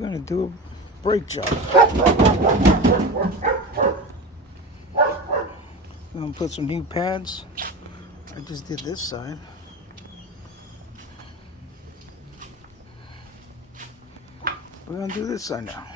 we're gonna do a brake job. I'm gonna put some new pads. I just did this side. We're gonna do this side now.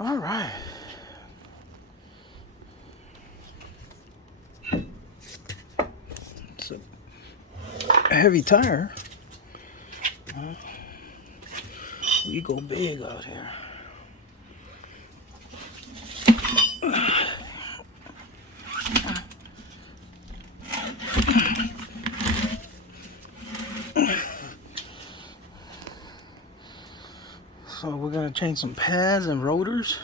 All right. It's a heavy tire. We go big out here. So we're gonna change some pads and rotors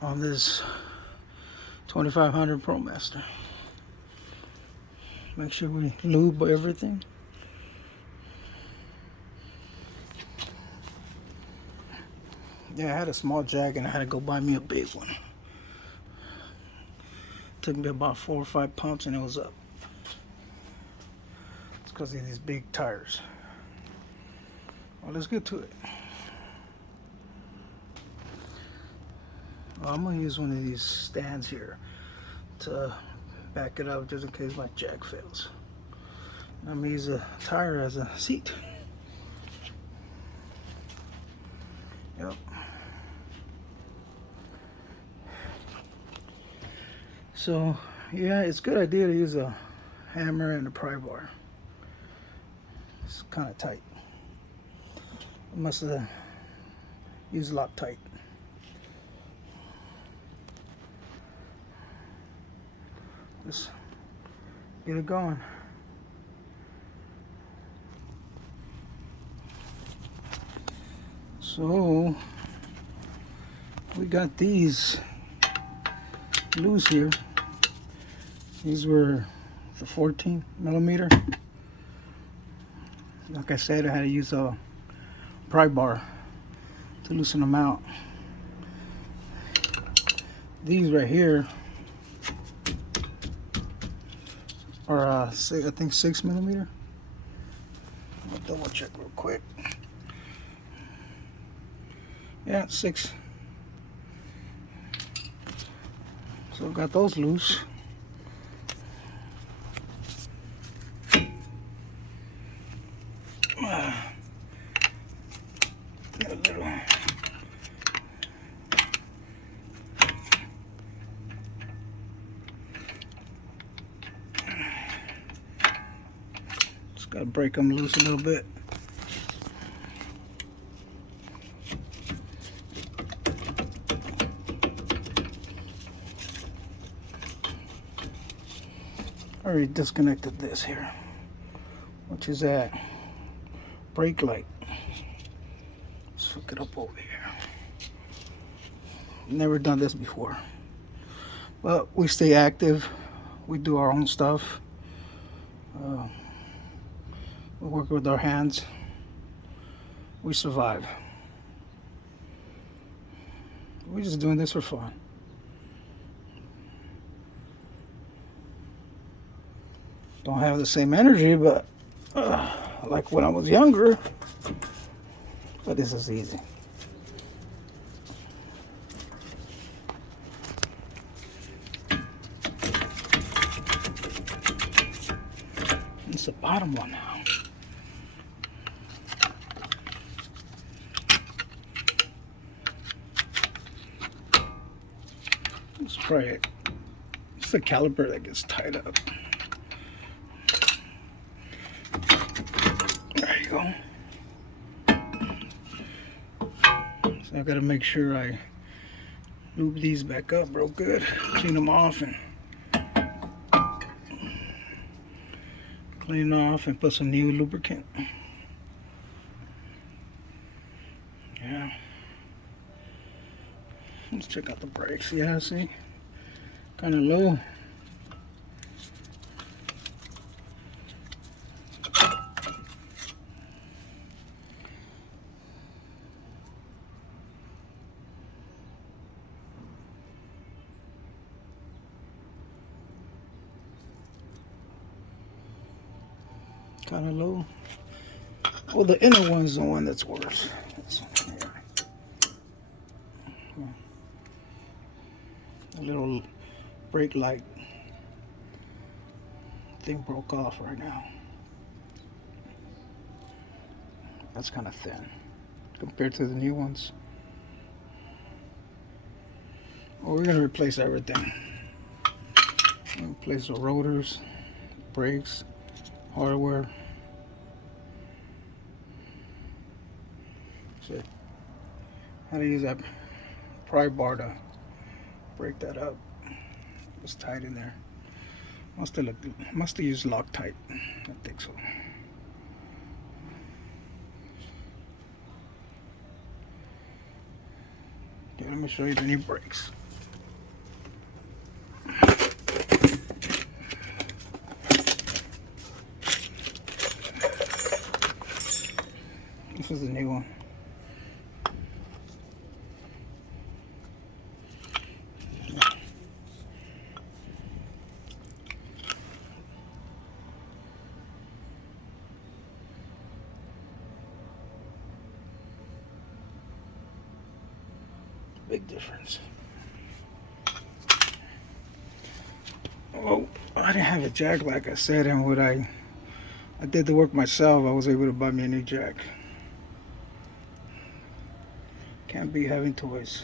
on this 2500 ProMaster. Make sure we lube everything. Yeah, I had a small jack and I had to go buy me a big one. Took me about 4 or 5 pumps and it was up. It's because of these big tires. Well, let's get to it. I'm gonna use one of these stands here to back it up just in case my jack fails. I'm gonna use a tire as a seat. Yep. So yeah, it's a good idea to use a hammer and a pry bar. It's kind of tight. I must have used Loctite. Just get it going. So we got these loose here. These were the 14 millimeter. Like I said, I had to use a pry bar to loosen them out. These right here are I think 6 millimeter. I'll double check real quick. Yeah, 6. So got those loose. Get a little. Just gotta break them loose a little bit. I already disconnected this here, which is that brake light. Let's hook it up over here. Never done this before, but we stay active. We do our own stuff. We work with our hands. We survive. We're just doing this for fun. Don't have the same energy, but like when I was younger. But this is easy. It's the bottom one now. Let's try it. It's the caliper that gets tied up. go. So I gotta make sure I lube these back up real good, clean them off and put some new lubricant. Yeah. Let's check out the brakes. Yeah, see? Kind of low. Kind of low. Well, the inner one's the one that's worse. Yeah. A little brake light thing broke off right now. That's kind of thin compared to the new ones. Well, we're gonna replace everything. Replace the rotors, brakes, hardware. So, how to use that pry bar to break that up. It's tight in there. Must have used Loctite. I think so. Okay, let me show you the new brakes. This is the new one. Big difference. Oh, I didn't have a jack like I said, and when I did the work myself, I was able to buy me a new jack. Can't be having toys.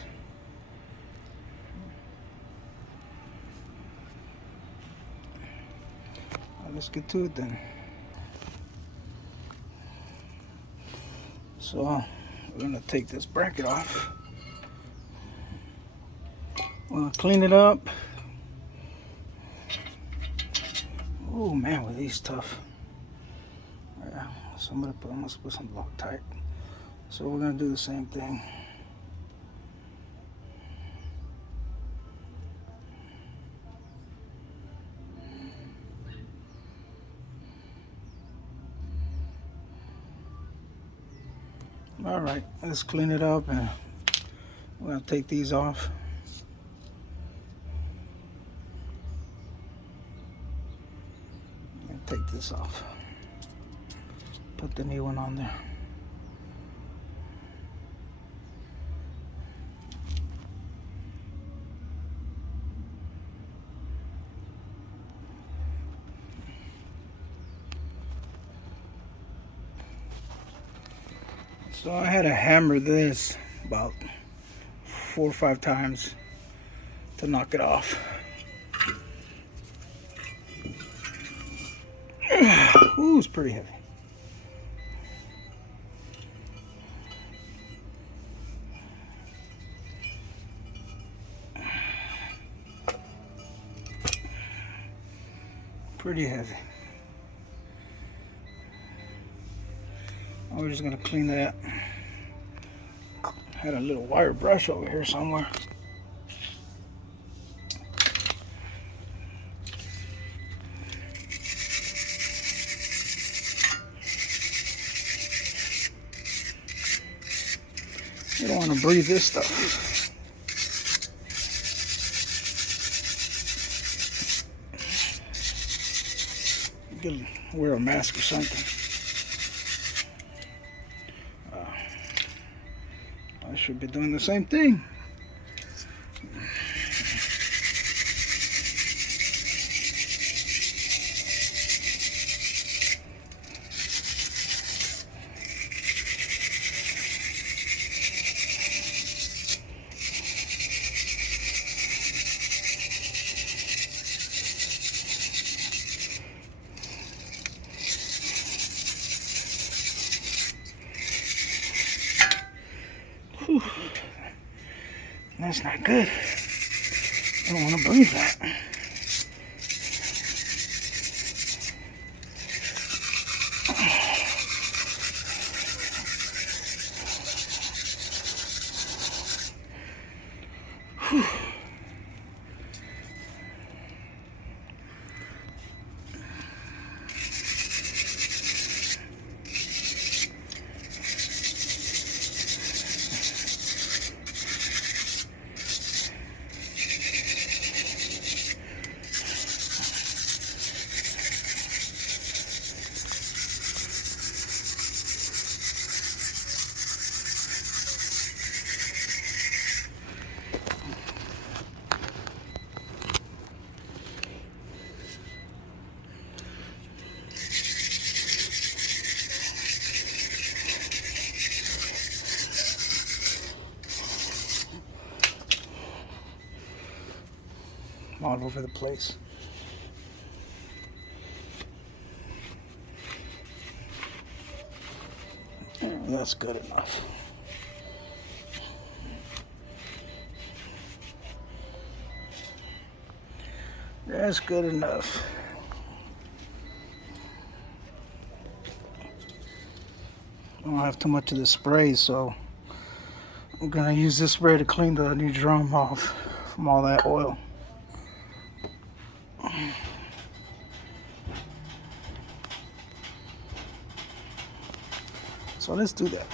Well, let's get to it then. So we're gonna take this bracket off. We'll clean it up. Oh man, were these tough. Yeah, so I must put some Loctite. So we're gonna do the same thing. All right, let's clean it up, and we're gonna take these off. And take this off. Put the new one on there. So I had to hammer this about 4 or 5 times to knock it off. Ooh, it's pretty heavy. Pretty heavy. We're just gonna clean that. Had a little wire brush over here somewhere. You don't want to breathe this stuff. You could wear a mask or something. I should be doing the same thing. That's not good. I don't want to breathe that. Whew. All over the place. That's good enough. That's good enough. I don't have too much of the spray, so I'm gonna use this spray to clean the new drum off from all that oil. So let's do that.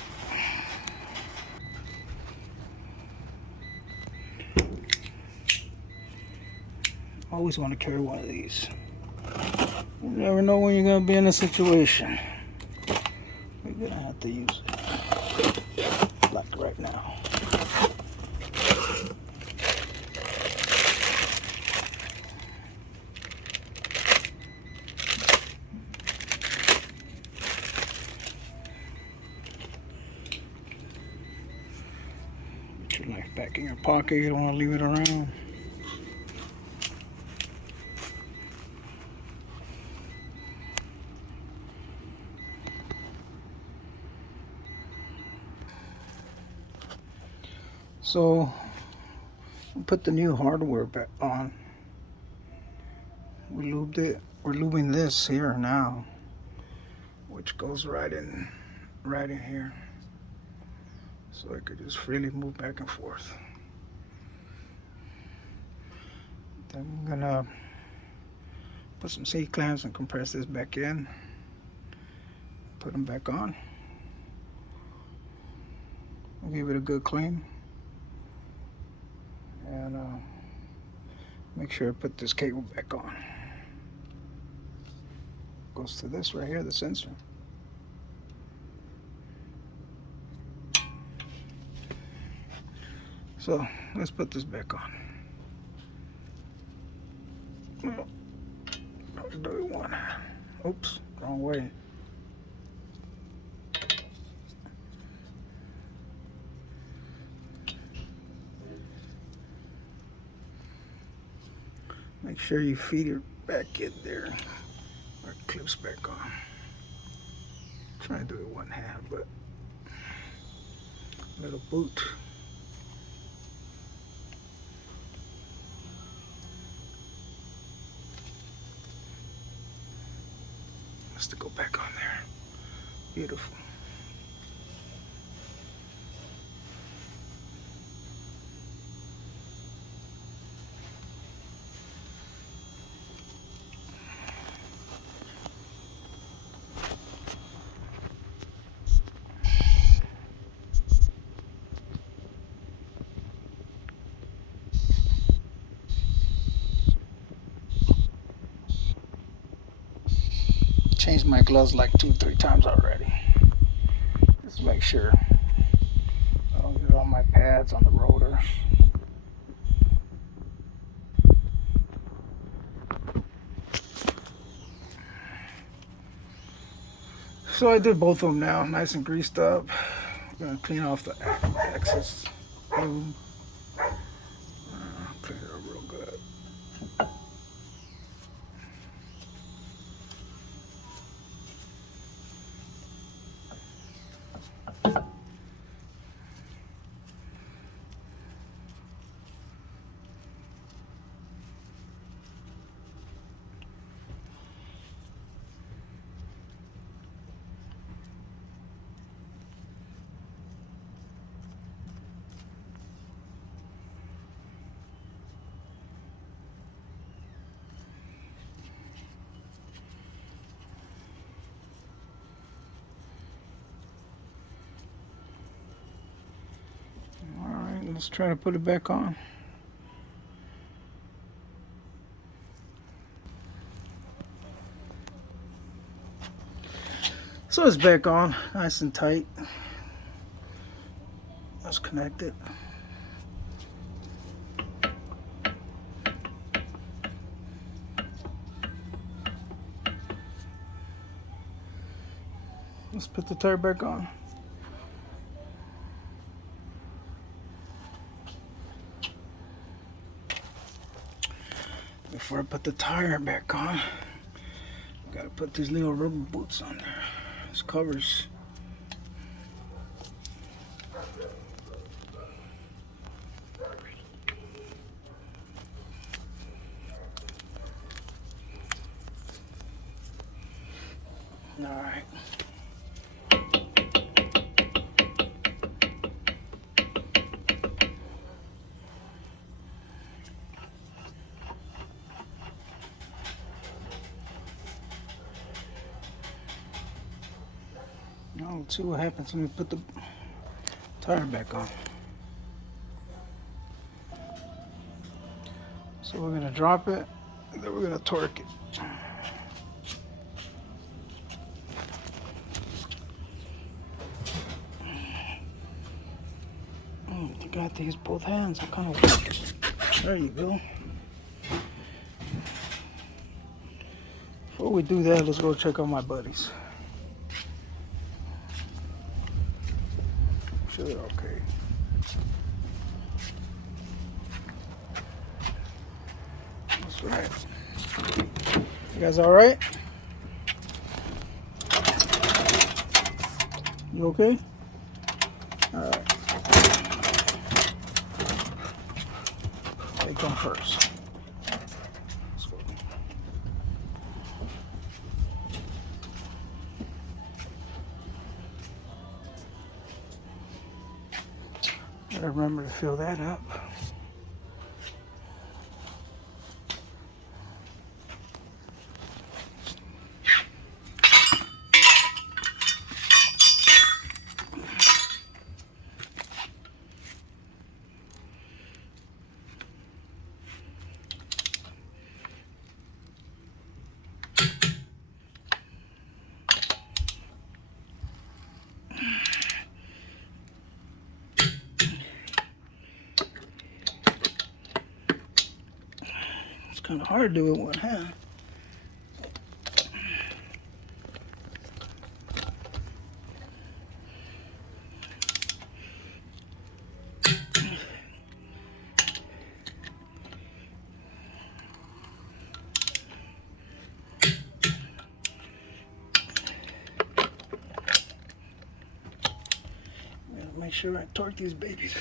Always want to carry one of these. You never know when you're gonna be in a situation. You're gonna have to use it. Like right now. Put your knife back in your pocket. You don't want to leave it around. So, we'll put the new hardware back on. We lubed it. We're lubing this here now, which goes right in here, so it could just freely move back and forth. Then I'm gonna put some C clamps and compress this back in. Put them back on. I'll give it a good clean. And make sure I put this cable back on. Goes to this right here, the sensor. So let's put this back on. Do it one. Oops, wrong way. Make sure you feed it back in there. Or it clips back on. Try to do it one hand, but little boot. Has to go back on there. Beautiful. Changed my gloves like 2-3 times already. Just make sure I don't get all my pads on the rotor. So I did both of them now, nice and greased up. I'm gonna clean off the excess lube. Clean it up real good. Let's try to put it back on. So it's back on, nice and tight. Let's connect it. Let's put the tire back on. Before I put the tire back on, gotta put these little rubber boots on there. These covers. All right. Now let's see what happens when we put the tire back on. So we're gonna drop it, and then we're gonna torque it. You got to use both hands. I kind of work it. There you go. Before we do that, let's go check on my buddies. Make sure they're okay. That's right. You guys all right? You okay? All right. They come first. Let's go. Gotta remember to fill that up. Kind of hard to do it with one hand. Gotta make sure I torque these babies.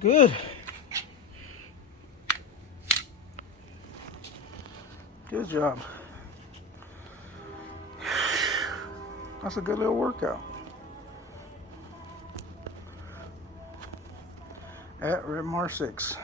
Good. Good job. That's a good little workout. At Redmar 6.